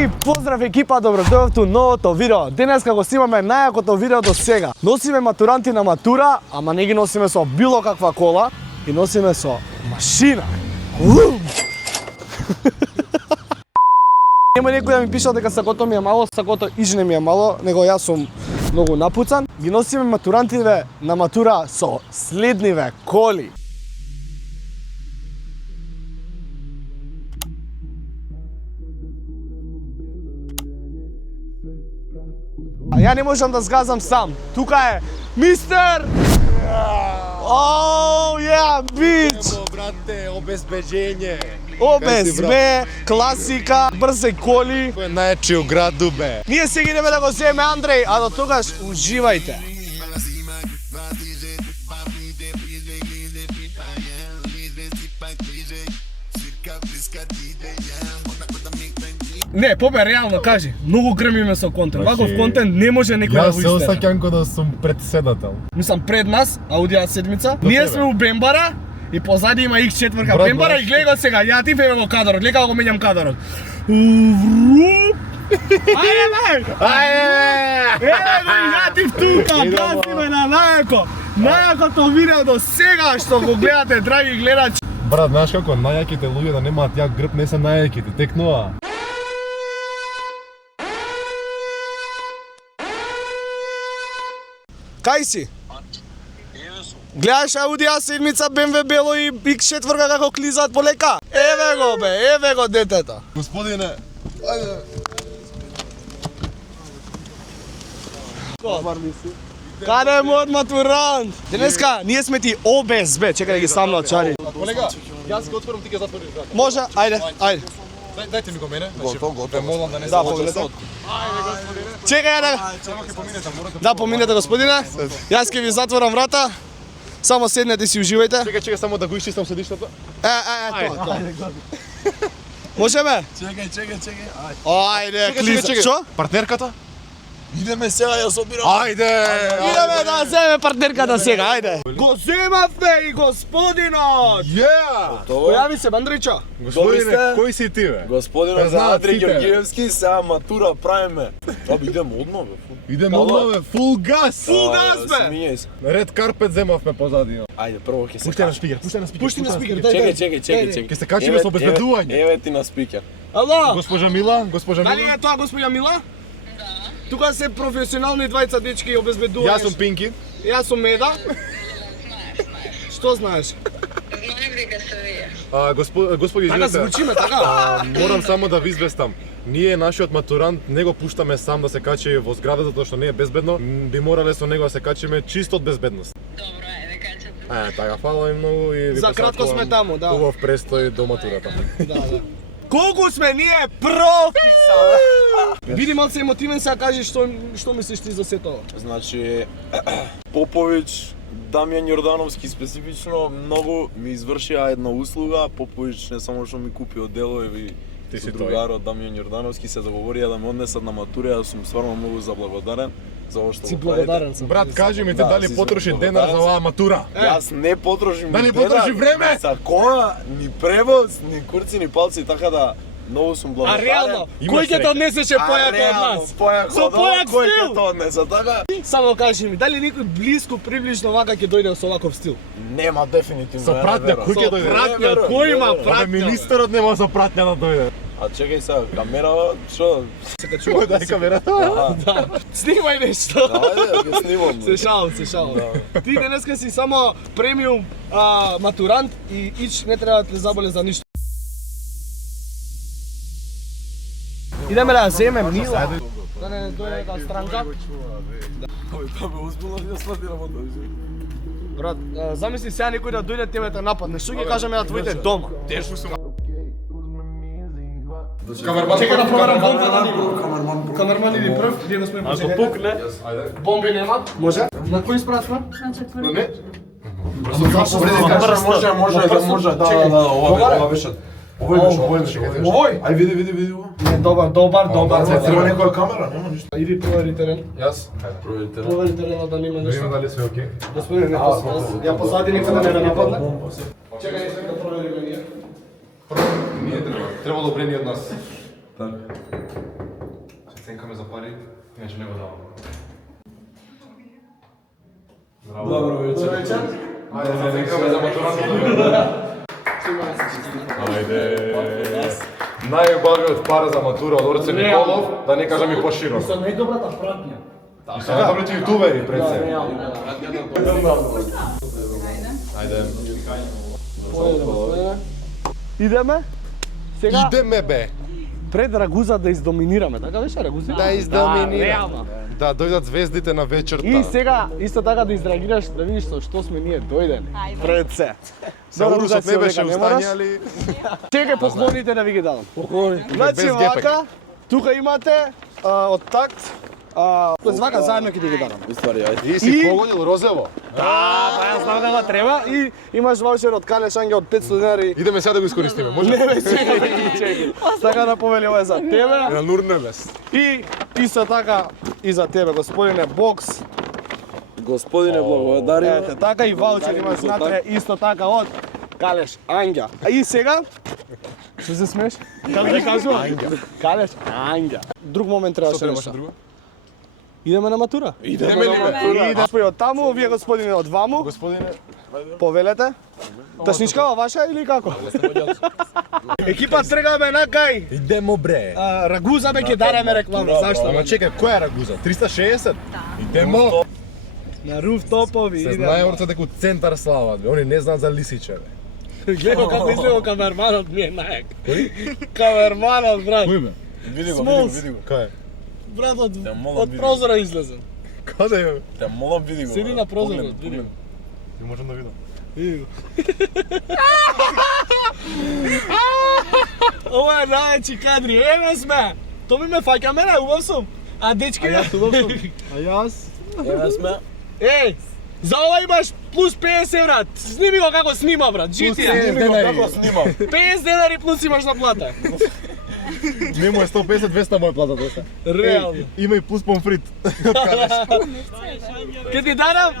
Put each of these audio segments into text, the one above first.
И поздрав екипа, добро дојдовте у новото видео. Денеска го снимаме најакото видео до сега. Носиме матуранти на матура, ама не ги носиме со било каква кола, ги носиме со машина. Нема некој да ми пиша дека сакото ми е мало, сакото иш не ми е мало, него јас сум многу напуцан. Ги носиме матурантиве на матура со следниве коли. Ја не можам да згазам сам. Тука е мистер! Оу, ја, бич! Ево, брате, обезбеđenje. ОБСБ, класика, брзи коли. Кој е најчи у граду, бе? Ние се идеме да го земе Андреј, а до тогаш уживајте. Не, Попе, реално кажи, многу грмиме со контент. Ваков контент не може некој да Јас го се истера. осеќам кога да сум председател. Мислам, пред нас, Аудија седмица, ние сме у Бембара и позади има X4 Брат, Бембара брат. и гледа сега, ја ти феме во кадрот, гледа го менјам кадрот. Вруп! Ајде, бе! Еве го и ја ти тука, пратиме на најакото видео до сега што го гледате, драги гледачи. Брат, знаеш како, најаките луѓе да немаат јак грб не се најаките, текнува. Кај си? Гледаш Аудија седмица, БМВ бело и X4 како клизаат полека? Еве го бе, еве го детето. Господине, ајде. Каде е мојот матурант? Денеска ние сме ти ОБСБ, чекај да ги ставам на очари. Колега, јас ги отворам, ти ги затвориш, брат. Може? Ајде, ајде. Дајте ми го мене. Готово. Молам да не се Да, лочи погледам. сод. Ајде, господине. Чекај да... Само ќе поминете, морате. Да, поминете господине. Јас ќе ви затворам врата. Само седнете си уживајте. Чекај, само да го исчистам седиштето. Тоа. Можеме? Чекај. Ајде, клиза. Што? Партнерката? Идеме сега, ја собирам. Ајде! Идеме да земе партнерката сега, ајде. Го земавме и господинот. Yeah! Појави се, Бандричо. Господине, сте? кој си ти, бе? Господине Те за знаат Андреј сите. Георгиевски, сега матура правиме. Аби идем одно, бе. Идеме одно, бе, фул газ! Фул газ, бе. Смијај се. Ред карпет земавме позади. Ајде, прво ќе се Пушти на качи. шпикер, пушти на спикер. Пушти на спикер, дај. Чекај. Ке се качиме со обезбедување. Еве ти на спикер. Ало. Госпожа Мила. Дали е тоа господја Мила? Тука се професионални двајца дечки обезбедување. Јас сум Пинки. Јас сум Меда. Што знаеш? Знаем дека се вие. Господи, Така извинете. звучиме, така? Морам само да ви известам. Ние нашиот матурант не го пуштаме сам да се качи во зграда затоа што не е безбедно. Би морале со него да се качиме чисто од безбедност. Добро, ајде качате. Така, фала ви многу и ви За кратко посакувам сме таму, да. Убав престој до матурата. Да. Колку сме ние профи! Види малце емотивен, сега кажи што мислиш ти за сето ова? Значи, Попович, Дамјан Јордановски специфично, многу ми извршија една услуга. Попович не само што ми купи делови, Ти си со другарот Дамјан Јордановски се договорија да ме однесат на матура, јас сум стварно многу заблагодарен за ова што Си го правите. благодарен сум. Брат, кажи ми те Да, дали си потроши сум денар за благодарен. оваа матура? Јас не потрошим Дали ни денар, потроши време? За кола, ни превоз, ни курци, ни палци, така да многу сум А благодарен. реално, Имаш кој ќе те среќа. однесеше појако од нас? Појако Со појак кој ќе стил? те однесе, така? Само кажи ми, дали некој блиску приближно вака ќе дојде со ваков стил? Нема дефинитивно. Со ја не пратња, верувам. кој ќе Со дојде? пратња, Не верувам, кој не има верувам. пратња? Абе, министерот нема за пратња да дојде. А чекај сега, камера, што? Се качува. Дај камерата. Да. Снимај нешто. Ајде, ќе снимам. Се шалам. Ти денеска си само премиум матурант и ич не треба да те заболе за ништо. Идеме да земем Мила. Да не дојде нека странка. Тоа ме озбилно ја сватирам од тоа. Брат, замисли сега некој да дојде тебе да нападне. Што ќе кажеме на твоите дома? Тешко сум. Чека да проверам бомба да ни. Камерман иди прв, вие господин почекајте. Ако пукне, бомби нема. Може? На кој спрат сме? Не. Може, да, ова беше. Овој беше. Овој? Ај види го. Не, добар. Треба некоја камера, нема ништо. Иди провери терен. Јас. Проверите. Провери теренот да нема Да видиме нешто. дали све окей. Господине, не посмас. Ја посади некој да не нападне. Чекај да провериме ние. Ние треба одобрение од нас. Така. пари, иначе не го давам. Добро вечер. Ајде, се секаме за матурантот. Ајде. Најубавиот пар за матура од Орце Николов, да не кажам и пошироко. Со најдобрата пратња. И се најдобрите јутубери пред се. Ајде. Идеме? Сега Идеме бе. пред Рагуза да издоминираме, така беше Рагуза? Да издоминираме. Да дојдат звездите на вечерта. И сега исто така да изреагираш, да видиш со што сме ние дојдени. Пред се. Се урусот не беше устанјали. Чекај поклоните да ви ги дадам. Поклоните. Значи Без гепек. вака, тука имате од такт, вака заедно ќе ти ги дадам. Уствари, ајде. И си погодил розево. Да, јас знам дека треба и имаш ваучер од Кале Шанге од 500 денари. Идеме сега да го искористиме, може? Не бе, чекај. Така да повели ова е за тебе. На Нурнебес. И исто така и за тебе, господине Бокс. Господине, благодариме. Ете, така и ваучер имаш внатре, исто така од Калеш Ангја. А и сега, што се смеш? Како ги кажува? Калеш Ангја. Друг момент требаше нешто. Идеме на матура. Идеме на матура. Господи од таму, вие господине од ваму. Господине, Повелете. Ташничкава ваша или како? Екипа тргаме на кај. идемо бре. Рагуза бе ќе дараме реклама, зашто? Ама чекај, која е Рагуза? 360? Идемо. На руфтопови Се идеме. знае орца дека у центар слават, бе. Они не знаат за Лисиче, бе. Гледај како изгледа камерманот ми е најак. Камерманот, брат. Кој бе? Види го, Смолс. види го. Кој е? Брат, Те молам, од види. прозора излезе. Каде е? Те молам, види го. Седи бе. на прозорот, Поглед, види го. Не можам да видам. Види го. Ова е најачи кадри, еве сме. То ми ме фаќа мене, убав сум. А дечки? А јас убав сум. А јас? Еве сме. Еј, за ова имаш плюс 50 брат. Сними го како снима, брат. Жити ја. Сними го како снимам. 50 денари плюс имаш на плата. Не му е 150-200 моја плата доста. Реално. Има и плюс помфрит. Ке ти дадам,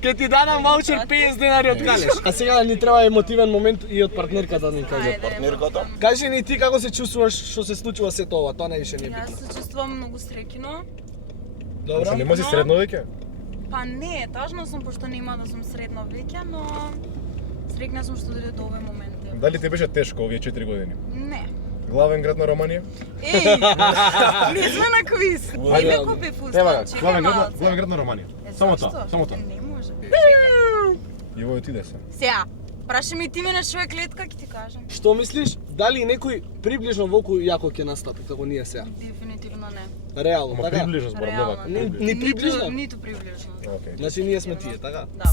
ке ти дадам ваучер 50 денари од Калеш. А сега ни треба емотивен момент и од партнерката да ни каже. Партнерката. Кажи ни ти како се чувствуваш што се случува сето ова, тоа највише не е Јас битно. се чувствувам многу среќно. Добро? Нема си средно веќе? Па не, тажно сум пошто нема да сум средно веќе, но среќна сум што дојде до овој момент. Дали ти беше тешко овие 4 години? Не. Главен град на Романија? Еј, не сме на квиз. Име купи фуста. Нема, главен град на Романија. Само Зашто? тоа, само тоа. Не може. И во отиде се. Сега, праши ми ти мене што е клетка, ќе ти кажам. Што мислиш, дали некој приближно волку јако ќе настапи како ние сега? Дефинитивно не. Реално, Ама така? приближно зборам Реално. нема. Ни приближно? Ниту приближно. Океј. Значи ние сме тие, така? Да.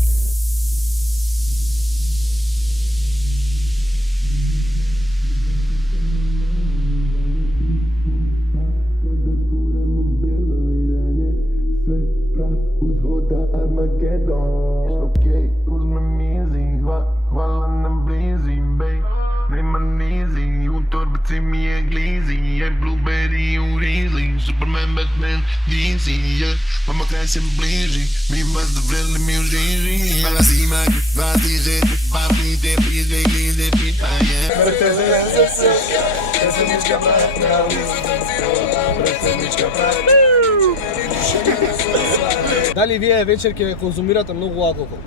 Blueberry ou Riesling, Superman, Batman, DC, yeah. Vamos crescer sempre blinge, me mas de velho meu ginge. Para cima, vai dizer, vai pedir, pedir, pedir, Дали вие вечер ќе конзумирате многу алкохол?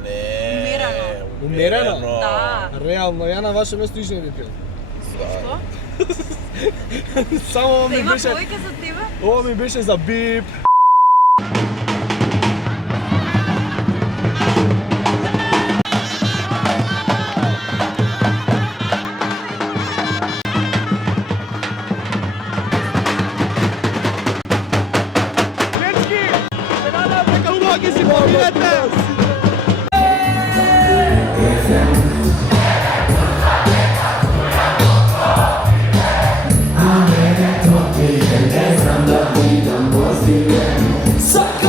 Умерено. Умерено? Да. Реално, ја на ваше место иш не би пил. Што? Само Да ми има беше, повеќе за тебе? ова ми беше за бип. Лечки, сега да века ноги си помиете. Suck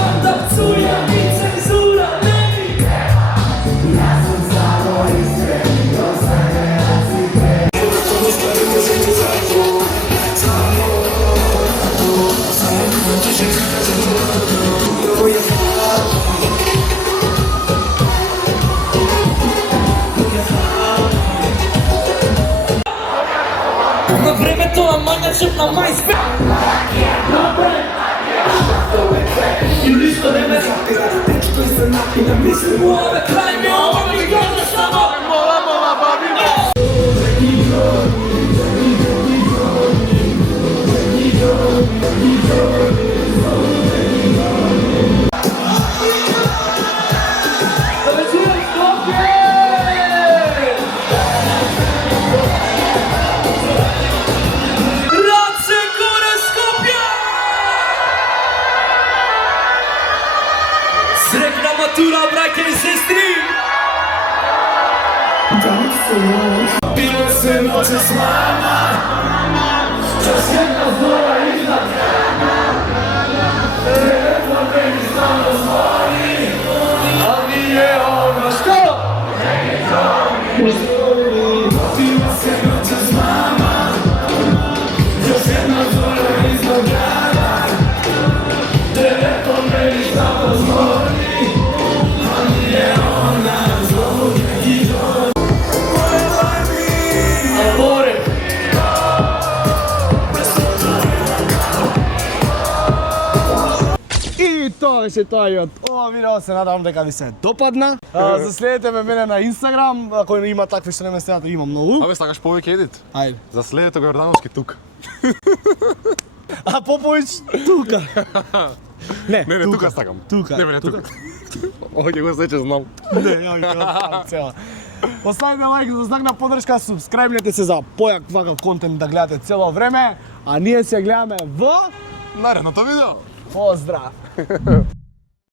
Race Gore Skopje! Srećna matura, braće i sestri! Bile se noće s nama, čas jedna zora iznad grana. Rekla meni stano zvoni, a nije ono što? Bile se noće s nama, još jedna zora iznad grana. Rekla meni stano zvoni, a nije ona zvoni. Amore. И тоа беше тоа и од ова видео, се надевам дека ви се допадна. Заследете ме мене на Инстаграм, ако има такви што не ме следат, има многу. Абе, сакаш повеќе едит? Ајде. Заследете го Јордановски тука. А Поповиќ тука. Не, Не, тука сакам. Тука. Не, тука. Ова ќе го сече знам. Не, ја ќе оставам цела. Оставите лайк за знак на поддршка, субскрајбнете се за појак ваков контент да гледате цело време, а ние се гледаме во Наредното видео. поздрав.